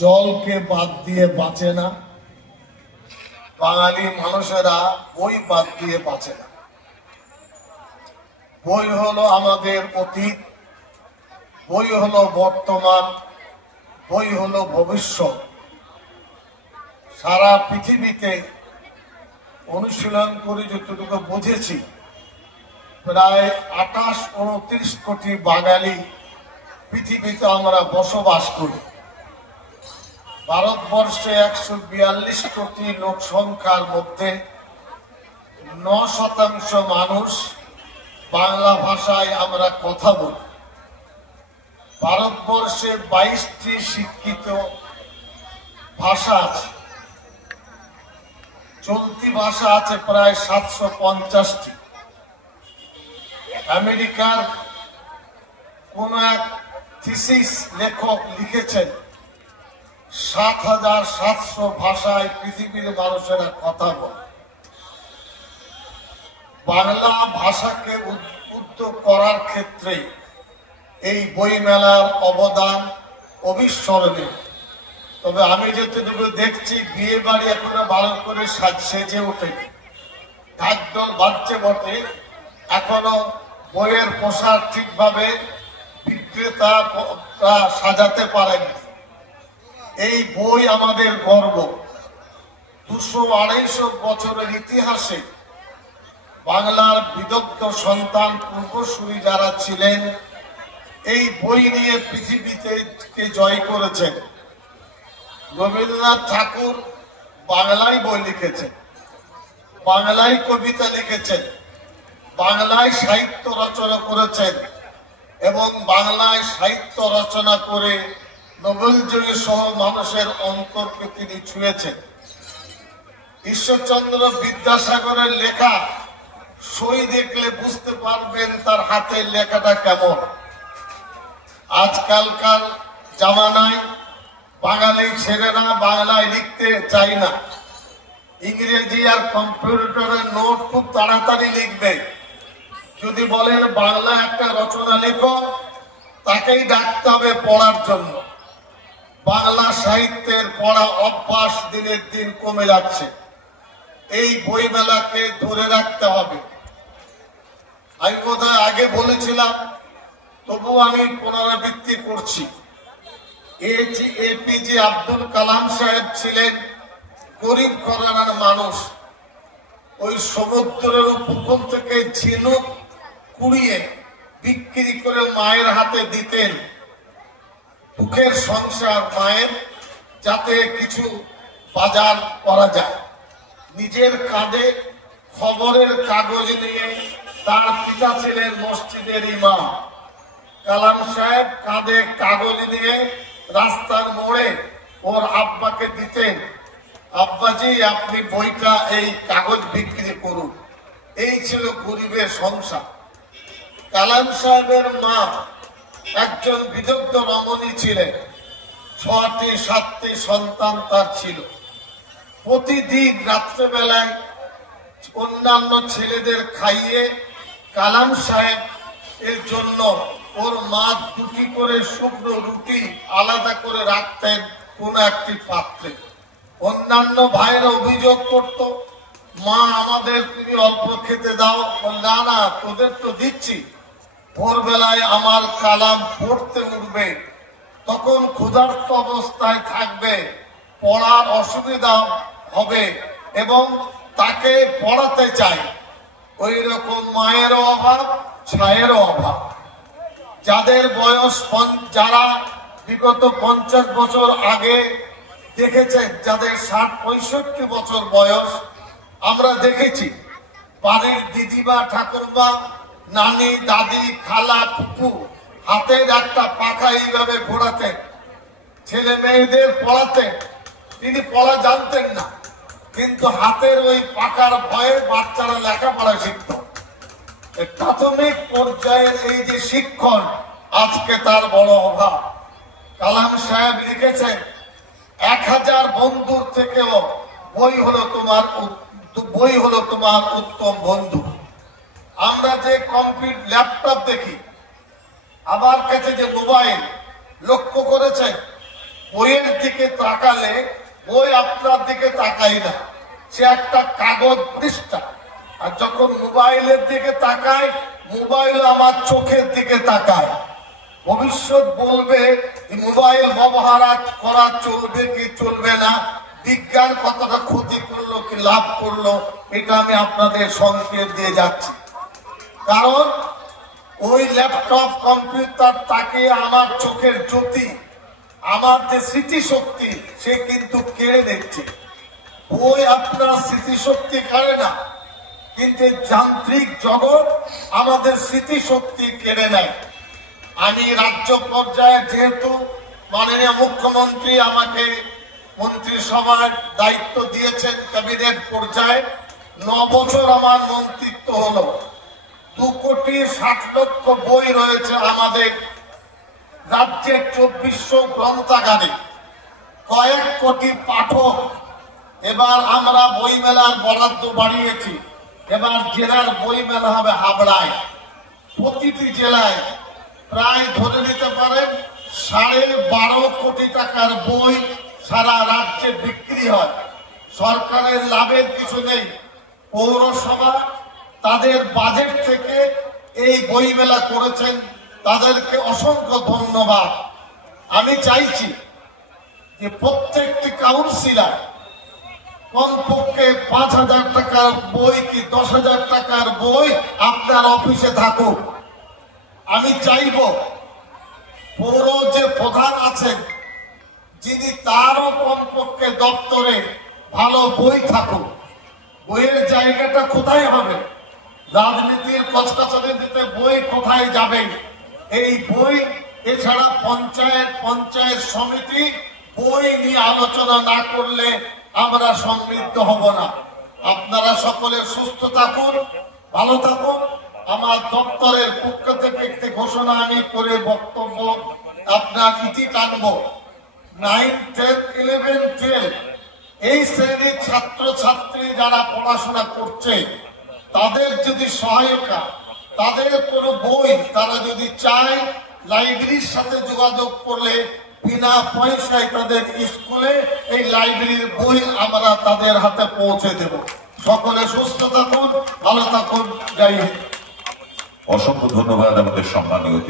জলকে বাদ দিয়ে বাঁচে না, বাঙালি মানুষেরা বই বাদ দিয়ে বাঁচে না। বই হলো আমাদের অতীত, বই হলো বর্তমান, বই হলো ভবিষ্যৎ। সারা পৃথিবীতে অনুশীলন করে যতটুকু বুঝেছি, প্রায় 28-29 কোটি বাঙালি পৃথিবীতে আমরা বসবাস করি। ভারতবর্ষে 142 কোটি লোক সংখ্যার মধ্যে 9% মানুষ বাংলা ভাষায় আমরা কথা বলি। ভারতবর্ষে 22টি শিক্ষিত ভাষা আছে, চলতি ভাষা আছে প্রায় 750টি। আমেরিকার কোন এক থিসিস লেখক লিখেছেন 7,700 ভাষায় পৃথিবীর মানুষেরা কথা বলে। বাংলা ভাষাকে উদ্বুদ্ধ করার ক্ষেত্রে এই বইমেলার অবদান অবিস্মরণীয়। তবে আমি যেটুকু দেখছি, বিয়ে বাড়ি এখনো ভালো করে সেজে ওঠেনি। ঢাকঢোল বাজছে বটে, এখনো বইয়ের পোশাক ঠিকভাবে বিক্রেতা সাজাতে পারেনি। এই বই আমাদের গর্ব। 200-250 বছরের ইতিহাসে বাংলার বিদগ্ধ সন্তান পূর্বসূরি যারা ছিলেন, এই বই নিয়ে পৃথিবীতে জয় করেছেন। রবীন্দ্রনাথ ঠাকুর বাংলায় বই লিখেছেন, বাংলায় কবিতা লিখেছেন, বাংলায় সাহিত্য রচনা করেছেন এবং বাংলায় সাহিত্য রচনা করে নোবেলজয়ী সহ মানুষের অন্তরকে তিনি ছুঁয়েছেন। ঈশ্বরচন্দ্র বিদ্যাসাগরের লেখা সই দেখলে বুঝতে পারবেন তার হাতের লেখাটা কেমন। আজকালকার জামানায় বাঙালি ছেলেরা বাংলায় লিখতে চায় না, ইংরেজি আর কম্পিউটারের নোট খুব তাড়াতাড়ি লিখবে। যদি বলেন বাংলা একটা রচনা লেখো, তাকেই ডাকতে হবে পড়ার জন্য। বাংলা সাহিত্যের পড়া অভ্যাস দিনের দিন কমে যাচ্ছে। এই বইমেলাকে ধরে রাখতে হবে। আমি কোথায় আগে বলেছিলাম, তবু আমি পুনরাবৃত্তি করছি। এপিজে আব্দুল কালাম সাহেব ছিলেন গরিব ঘরানার মানুষ। ওই সমুদ্রের উপকূল থেকে ঝিনুক কুড়িয়ে বিক্রি করে মায়ের হাতে দিতেন। দুঃখের সংসার মায়ের, যাতে কিছু বাজার করা যায়। নিজের কাঁধে খবরের কাগজ নিয়ে, তার পিতা ছিলেন মসজিদের ইমাম। কালাম সাহেব কাঁধে কাগজ নিয়ে রাস্তার মোড়ে ওর আব্বাকে দিতেন, আব্বাজি আপনি বইটা এই কাগজ বিক্রি করুন। এই ছিল গরিবের সংসার। কালাম সাহেবের মা একজন বিদগ্ধ রমণী ছিলেন, 6টি-7টি সন্তান তার ছিল। প্রতিদিন রাত্রেবেলায় অন্যান্য ছেলেদের খাইয়ে কালাম সাহেব এর জন্য ওর মা 2টি করে শুকনো রুটি আলাদা করে রাখতেন কোন একটি পাত্রে। অন্যান্য ভাইয়েরা অভিযোগ করত, মা আমাদের তুমি অল্প খেতে দাও। না না, তোদের তো দিচ্ছি। ভোরবেলায় আমার কালাম পড়তে উঠবে, তখন ক্ষুধার্ত অবস্থায় থাকবে, পড়ার অসুবিধা হবে এবং তাকে পড়াতে চাই। ওই রকম মায়েরও অভাব, ছায়েরও অভাব। যাদের বয়স, যারা বিগত 50 বছর আগে দেখেছেন, যাদের 60-65 বছর বয়স, আমরা দেখেছি বাড়ির দিদিমা, ঠাকুরমা, নানি, দাদি, খালা, ফুপু হাতের একটা পাখা এইভাবে ঘোরাতেন, ছেলে মেয়েদের পড়াতেন। তিনি পড়া জানতেন না, কিন্তু হাতের ওই পাকার ভয়ে বাচ্চারা লেখাপড়া শিখত। প্রাথমিক পর্যায়ের এই যে শিক্ষণ, আজকে তার বড় অভাব। কালাম সাহেব লিখেছেন, 1000 বন্ধুর থেকেও বই হলো তোমার উত্তম বন্ধু। আমরা যে কম্পিউটার, ল্যাপটপ দেখি, আমার কাছে যে মোবাইল, লক্ষ্য করেছেন বইয়ের দিকে তাকালে বই আপনার দিকে তাকাই না, সে একটা কাগজ পৃষ্ঠা। আর যখন মোবাইলের দিকে তাকায়, মোবাইল আমার চোখের দিকে তাকায়। ভবিষ্যৎ বলবে মোবাইল ব্যবহার করা চলবে কি চলবে না, বিজ্ঞান কতটা ক্ষতি করলো কি লাভ করলো, এটা আমি আপনাদের সংকেত দিয়ে যাচ্ছি। কারণ ওই ল্যাপটপ কম্পিউটার তাকে আমার চোখের জ্যোতি, আমার যে স্মৃতিশক্তি, সে কিন্তু কেড়ে নিচ্ছে। বই আপনার স্মৃতিশক্তি কাড়ে না, কিন্তু যান্ত্রিক জগৎ আমাদের স্মৃতিশক্তি কেড়ে নেয়। আমি রাজ্য পর্যায়ে যেহেতু মাননীয় মুখ্যমন্ত্রী আমাকে মন্ত্রিসভার দায়িত্ব দিয়েছেন, ক্যাবিনেট পর্যায়ে 9 বছর আমার মন্ত্রিত্ব হলো। 2,60,00,000 বই রয়েছে আমাদের রাজ্যের 2400 গ্রন্থাগারে, কয়েক কোটি পাঠক। এবার আমরা বইমেলার বরাদ্দ বাড়িয়েছি, এবার জেলার বইমেলা হবে হাবড়ায়। প্রতিটি জেলায় প্রায় ধরে নিতে পারেন 12.5 কোটি টাকার বই সারা রাজ্যে বিক্রি হয়। সরকারের লাভের কিছু নেই, পৌরসভা তাদের বাজেট থেকে এই বইমেলা করেছেন, তাদেরকে অসংখ্য ধন্যবাদ। আমি চাইছি যে প্রত্যেকটি কাউন্সিলর কমপক্ষে 5,000 টাকার বই কি 10,000 টাকার বই আপনার অফিসে থাকুক। আমি চাইব পৌর যে প্রধান আছেন, যিনি তারও কমপক্ষে দপ্তরে ভালো বই থাকুক। বইয়ের জায়গাটা কোথায় হবে? রাজনীতির কচকচানিতে বই কোথায় যাবে? এই বই এছাড়া পঞ্চায়েত সমিতি বই নিয়ে আলোচনা না করলে আমরা সমৃদ্ধ হব না। আপনারা সকলে সুস্থ থাকুন, ভালো থাকুন। আমার দপ্তরের পক্ষ থেকে একটি ঘোষণা আমি করে বক্তব্য আপনার ইতি টানব। 9, 10, 11, 12 এই শ্রেণীর ছাত্রছাত্রী যারা পড়াশোনা করছে, তাদের যদি সহায়তা, তাদের কোনো বই তারা যদি চায়, লাইব্রেরির সাথে যোগাযোগ করলে বিনা পয়সায় তাদের স্কুলে এই লাইব্রেরির বই আমরা তাদের হাতে পৌঁছে দেব। সকলে সুস্থ থাকুন, ভালো থাকুন। জয় হিন্দ। অসংখ্য ধন্যবাদ আমাদের সম্মানীয় অতিথি।